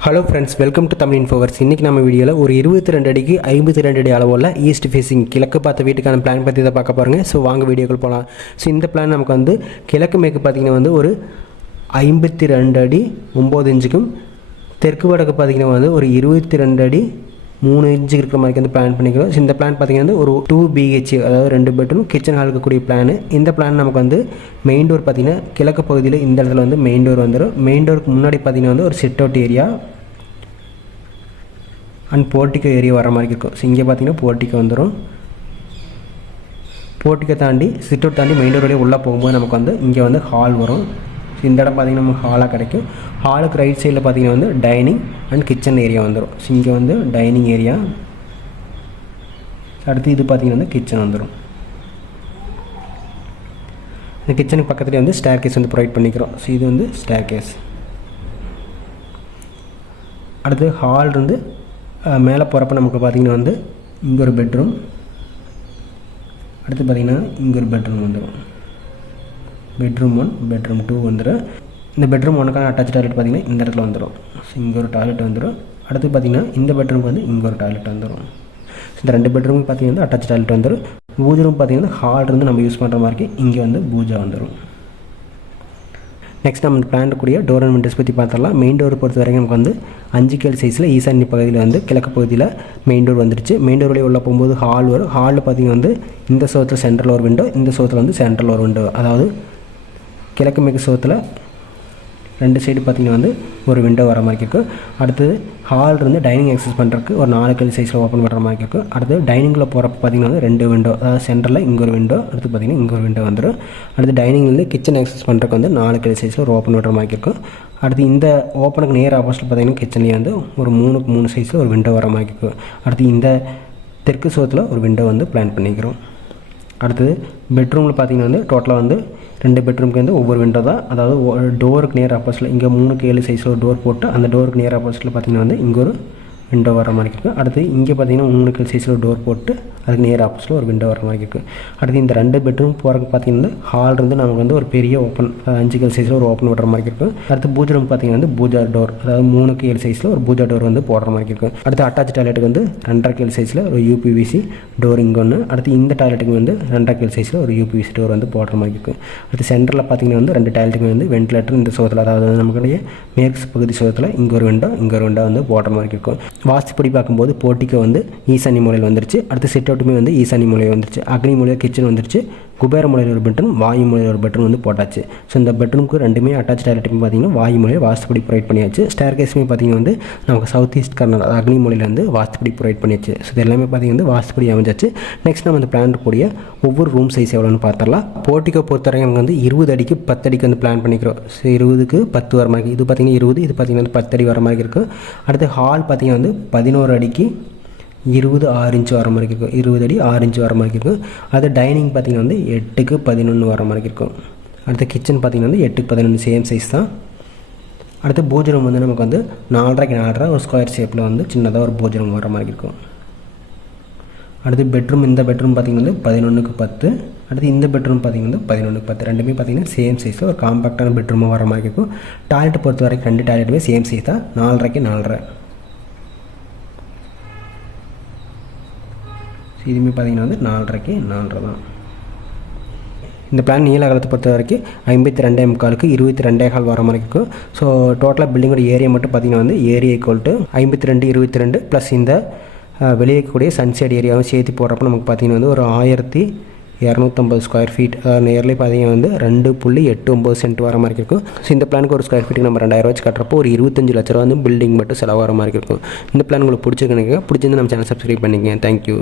Hello friends welcome to Tamil Infoverse இன்றைக்கி நம்ம வீடியோவில் ஒரு இருபத்தி ரெண்டு அடிக்கு ஐம்பத்தி ரெண்டு அடி அளவில் ஈஸ்ட் ஃபேஸிங் கிழக்கு பார்த்த வீட்டுக்கான பிளான் பற்றி தான் பார்க்க பாருங்கள் ஸோ வாங்க வீடியோக்கள் போகலாம் ஸோ இந்த பிளான் நமக்கு வந்து கிழக்கு மேற்கு பார்த்திங்கன்னா வந்து ஒரு ஐம்பத்தி ரெண்டு அடி ஒம்பது இன்ச்சுக்கும் தெற்கு வடக்கு பார்த்திங்கன்னா வந்து ஒரு இருபத்தி ரெண்டு அடி மூணு இன்ச்சு இருக்கிற மாதிரி வந்து பிளான் பண்ணிக்கிறோம் இந்த பிளான் பார்த்திங்கன்னா ஒரு டூ பிஹெச் அதாவது ரெண்டு பெட்ரூம் கிச்சன் ஹால் இருக்கக்கூடிய பிளான் இந்த பிளான் நமக்கு வந்து மெயின் டோர் பார்த்திங்கன்னா கிழக்கு பகுதியில் இந்த இடத்துல வந்து மெயின் டோர் வந்துடும் மெயின் டோருக்கு முன்னாடி பார்த்திங்கன்னா வந்து ஒரு sit out area and portico area வர மாதிரி இருக்கும். ஸோ இங்கே பார்த்தீங்கன்னா போர்ட்டிக்கோ வந்துடும் போர்ட்டிக்கோ தாண்டி சிட் அவுட் தாண்டி மெயின் டோர் வழியாக உள்ளே போகும்போது நமக்கு வந்து இங்கே வந்து ஹால் வரும். இந்த இடம் பார்த்திங்கன்னா நமக்கு ஹாலாக கிடைக்கும். ஹாலுக்கு ரைட் சைடில் பார்த்திங்கன்னா வந்து டைனிங் அண்ட் கிச்சன் ஏரியா வந்துடும் ஸோ இங்கே வந்து டைனிங் ஏரியா அடுத்து இது பார்த்திங்கன்னா வந்து கிச்சன் வந்துடும் இந்த கிச்சனுக்கு பக்கத்துலேயே வந்து ஸ்டேர் கேஸ் வந்து ப்ரொவைட் பண்ணிக்கிறோம். ஸோ இது வந்து ஸ்டேர் கேஸ் அடுத்து ஹால் இருந்து மேலே போகிறப்ப நமக்கு பார்த்திங்கன்னா வந்து இங்கே ஒரு பெட்ரூம் அடுத்து பார்த்திங்கன்னா இங்கே ஒரு பெட்ரூம் வந்துடும் பெட்ரூம் ஒன் பெட்ரூம் டூ வந்துடும் இந்த பெட்ரூம் ஒனுக்கான அட்டாச் டாய்லெட் பார்த்திங்கன்னா இந்த இடத்துல வந்துடும் ஸோ இங்கே ஒரு டாய்லெட் வந்துடும் அடுத்து பார்த்திங்கன்னா இந்த பெட்ரூமுக்கு வந்து இங்கே ஒரு டாய்லெட் வந்துடும் இந்த ரெண்டு பெட்ரூமுக்கு பார்த்திங்கன்னா அட்டாச் டாய்லெட் வந்துடும் பூஜை ரூம் பார்த்திங்கன்னா ஹால் இருந்து நம்ம யூஸ் பண்ணுற மாதிரி இங்கே வந்து பூஜா வந்துடும் நெக்ஸ்ட் நம்ம பிளான் கூடிய டோர் அண்ட் விண்டோஸ் பற்றி பார்த்துடலாம் மெயின் டோர் பொறுத்த வரைக்கும் நமக்கு வந்து அஞ்சு கேள் சைஸில் ஈசான்ய பகுதியில் வந்து கிழக்கு பகுதியில் மெயின் டோர் வந்துருச்சு. மெயின் டோர் வழியாக உள்ள போகும்போது ஹால் வரும். ஹாலில் பார்த்தீங்கன்னா வந்து இந்த சோத்தில் சென்ட்ரல் ஒரு விண்டோ இந்த சோத்தில் வந்து சென்ட்ரல் ஒரு விண்டோ அதாவது கிழக்கு மேற்கு சுகத்தில் ரெண்டு சைடு பார்த்தீங்கன்னா வந்து ஒரு விண்டோ வர மாதிரி இருக்கும் அடுத்தது ஹால் இருந்து டைனிங் எக்ஸஸ் பண்ணுறதுக்கு ஒரு நாலு கல் சைஸில் ஓப்பன் பண்ணுற மாதிரி இருக்கும் அடுத்து டைனிங்கில் போகிறப்ப பார்த்தீங்கன்னா வந்து ரெண்டு விண்டோ அதாவது சென்டரில் இங்கே ஒரு விண்டோ அடுத்து பார்த்தீங்கன்னா இங்கே ஒரு விண்டோ வந்துடும் அடுத்து டைனிங்லேருந்து கிச்சன் எக்ஸஸ் பண்ணுறதுக்கு வந்து நாலு கல் சைஸில் ஒரு ஓப்பன் பண்ணுற மாதிரி இருக்கும் அடுத்து இந்த ஓப்பனுக்கு நேர் ஆப்போசிட் பார்த்தீங்கன்னா கிச்சன்லேயே வந்து ஒரு மூணுக்கு மூணு சைஸில் ஒரு விண்டோ வர மாதிரி இருக்கும் அடுத்து இந்த தெற்கு சோத்தில் ஒரு விண்டோ வந்து பிளான் பண்ணிக்கிறோம். அடுத்தது பெட்ரூமில் பார்த்தீங்கன்னா வந்து டோட்டலாக வந்து ரெண்டு பெட்ரூம்க்கு வந்து ஒவ்வொரு விண்டோ தான். அதாவது டோருக்கு நேர் ஆப்போசிட்டில் இங்கே மூணுக்கு ஏழு சைஸில் ஒரு டோர் போட்டு அந்த டோருக்கு நேர் ஆப்போசிட்டில் பார்த்தீங்கன்னா வந்து இங்கே ஒரு விண்டோ வர மாதிரி இருக்கும் அடுத்து இங்கே பார்த்தீங்கன்னா மூணுக்கு சைஸில் டோர் போட்டு அதுக்கு நேர் ஆப்போசிட்டில் ஒரு விண்டோ வர மாதிரி இருக்கும் அடுத்து இந்த ரெண்டு பெட்ரூம் போகிறதுக்கு பார்த்தீங்கன்னா ஹால் இருந்து நமக்கு வந்து ஒரு பெரிய ஓப்பன் அஞ்சு கல் சைஸில் ஒரு ஓப்பன் விடுற மாதிரி இருக்கும் அடுத்து பூஜை ரூம் பார்த்தீங்கன்னா வந்து பூஜா டோர் அதாவது மூணுக்கு ஏழு சைஸில் ஒரு பூஜா டோர் வந்து போடுற மாதிரி இருக்கும் அடுத்து அட்டாச் டாய்லெட்டுக்கு வந்து ரெண்டரை கேள் சைஸில் ஒரு யூபிவிசி டோர் இங்கே ஒன்று அடுத்து இந்த டாய்லெட்டுக்கு வந்து ரெண்டரை கேள் சைஸில் ஒரு யூபிவிசி டோர் வந்து போடுற மாதிரி இருக்கும் அடுத்து சென்டரில் பார்த்தீங்கன்னா வந்து ரெண்டு டாய்லெட்டுக்கு வந்து வென்டிலேட்டர் இந்த சோகத்தில் அதாவது நமக்குடைய மேற்கு பகுதி சோத்தில் இங்கே ஒரு விண்டோ இங்கே ஒரு விண்டோ வந்து போடுற மாதிரி இருக்கும் வாஸ்துப்படி பார்க்கும்போது போட்டிக்கு வந்து ஈசானி மூலையில் வந்துருச்சு. அடுத்து செட் அவுட்டுமே வந்து ஈசானி மூலையில் வந்துருச்சு. அக்னி மூலையில் கிச்சன் வந்துருச்சு. குபேர மூலையில் ஒரு பெட்ரூம் வாயு மூலையில் ஒரு பெட்ரூம் வந்து போட்டாச்சு. ஸோ இந்த பெட்ரூமுக்கு ரெண்டுமே அட்டாச் டாய்லெட்டுமே பார்த்தீங்கன்னா வாயு மூலையில் வாஸ்துப்படி ப்ரொவைட் பண்ணியாச்சு. ஸ்டேர் கேஸுமே பார்த்தீங்கன்னா வந்து நமக்கு சவுத் ஈஸ்ட் கர்னல் அக்னி மூலையில் வந்து வாஸ்துப்படி ப்ரொவைட் பண்ணியாச்சு. ஸோ இது எல்லாமே பார்த்தீங்கன்னா வந்து வாஸ்துப்படி அமைஞ்சாச்சு. நெக்ஸ்ட் நம்ம இந்த பிளான் கூடிய ஒவ்வொரு ரூம் சைஸ் எவ்வளோன்னு பார்த்தரலாம் போர்ட்டிக்கோ பொறுத்தவரைக்கும் நமக்கு வந்து இருபது அடிக்கு பத்து அடிக்கு வந்து பிளான் பண்ணிக்கிறோம். ஸோ இருபதுக்கு பத்து வர மாதிரி இது பார்த்திங்கன்னா இருபது இது பார்த்தீங்கன்னா வந்து பத்து அடி வர மாதிரி இருக்கும் அடுத்து ஹால் பார்த்திங்கன்னா வந்து பதினோரு அடிக்கு இருபது ஆறு இன்ச்சு வர மாதிரி இருக்கும். இருபது அடி ஆறு இன்ச்சு வர மாதிரி இருக்கும். அது டைனிங் பார்த்திங்கன்னா வந்து எட்டுக்கு பதினொன்று வர மாதிரி இருக்கும். அடுத்து கிச்சன் பார்த்திங்கன்னா வந்து எட்டுக்கு பதினொன்று சேம் சைஸ் தான். அடுத்து பூஜை ரூம் வந்து நமக்கு வந்து நாலரைக்கு நாலரை ஒரு ஸ்கொயர் ஷேப்பில் வந்து சின்னதாக ஒரு பூஜை ரூம் வர மாதிரி இருக்கும். அடுத்து பெட்ரூம் இந்த பெட்ரூம் பார்த்திங்கன்னா வந்து பதினொன்றுக்கு பத்து. அடுத்து இந்த பெட்ரூம் பார்த்திங்கன்னா வந்து பதினொன்றுக்கு பத்து. ரெண்டுமே பார்த்திங்கன்னா சேம் சைஸில் ஒரு காம்பாக்டான பெட்ரூமாக வர மாதிரி இருக்கும். டாய்லெட் பொறுத்த வரைக்கும் ரெண்டு டாய்லெட்டுமே சேம் சைஸ் தான். நாலரைக்கு நாலரை. இதுவுமே பார்த்தீங்கன்னா வந்து நாலரைக்கு நாலரை தான். இந்த பிளான் நீல அகலத்தை பொறுத்த வரைக்கும் ஐம்பத்தி ரெண்டே முக்காலுக்கு இருபத்தி ரெண்டே கால் வர மாதிரி இருக்கும். ஸோ டோட்டலாக பில்டிங்கோட ஏரியா மட்டும் பார்த்தீங்கன்னா வந்து ஏரியா ஈக்குவல் டு ஐம்பத்தி ரெண்டு இருபத்தி ரெண்டு ப்ளஸ் இந்த அஹ், வெளியே இருக்கக்கூடிய சன்சைட் ஏரியாவும் சேர்த்து போடுறப்ப நமக்கு பார்த்தீங்கன்னா வந்து ஒரு ஆயிரத்தி இரநூத்தம்பது ஸ்கொயர் ஃபீட் நியர்லி பார்த்தீங்கன்னா வந்து ரெண்டு புள்ளி எட்டு ஒம்பது சென்ட் வர மாதிரி இருக்கும். ஸோ இந்த பிளானுக்கு ஒரு ஸ்கொயர் ஃபீட்டுக்கு நம்ம ரெண்டாயிரம் வச்சு கட்டுறப்போ ஒரு இருபத்தஞ்சு லட்ச ரூபா வந்து பில்டிங் மட்டும் செலவாகிற மாதிரி இருக்கும். இந்த பிளான் உங்களுக்கு பிடிச்சிருக்குன்னு பிடிச்சிருந்து நம்ம சேனல் சப்ஸ்கிரைப் பண்ணிக்கங்க. தேங்க்யூ